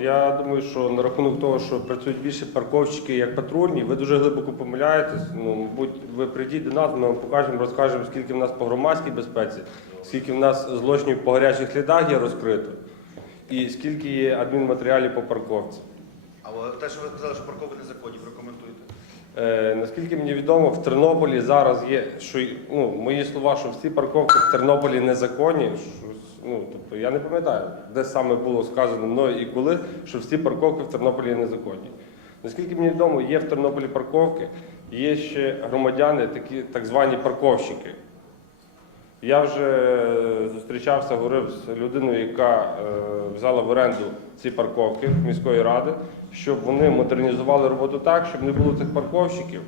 я думаю, що на рахунок того, що працюють більше парковщики як патрульні, ви дуже глибоко помиляєтесь. Ну, мабуть, ви прийдіть до нас, ми вам покажемо, розкажемо, скільки в нас по громадській безпеці, скільки в нас злочинів по гарячих слідах є розкрито, і скільки є адмінматеріалів по парковці. Але те, що ви сказали, що парковки незаконні, прокоментуйте. Е, наскільки мені відомо, в Тернополі зараз є, що ну, мої слова, що всі парковки в Тернополі незаконні. Що, ну, тобто, я не пам'ятаю, де саме було сказано мною і коли, що всі парковки в Тернополі незаконні. Наскільки мені відомо, є в Тернополі парковки, є ще громадяни, такі так звані парковщики. Я вже е, зустрічався, говорив з людиною, яка е, взяла в оренду ці парковки міської ради, щоб вони модернізували роботу так, щоб не було цих парковщиків.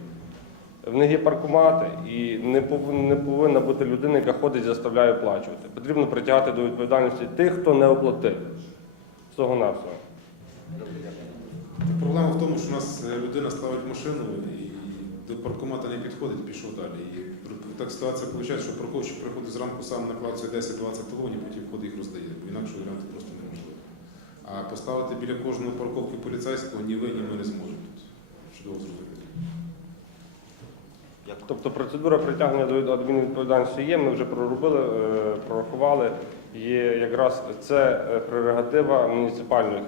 В них є паркомати, і не не повинна бути людина, яка ходить і заставляє оплачувати. Потрібно притягати до відповідальності тих, хто не оплатив. З того навсього. Проблема в тому, що у нас е, людина ставить машину і до паркомата не підходить, пішов далі. І так ситуація виходить, що парковщик приходить зранку сам наклацує 10-20 талонів, потім ходить їх роздає. Бо інакше варіанту просто неможливо. А поставити біля кожної парковки поліцейського ні ви, ні ми не зможемо тут. Чудово зробити. Тобто процедура притягнення до адмінвідповідальності є, ми вже проробили, е, прорахували. Є якраз це е, прерогатива муніципальних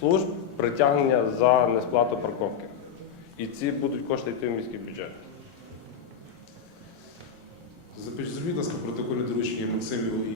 служб притягнення за несплату парковки. І ці будуть кошти йти в міський бюджет. Запиш- Зробіть, будь ласка, протоколі доручення Максимів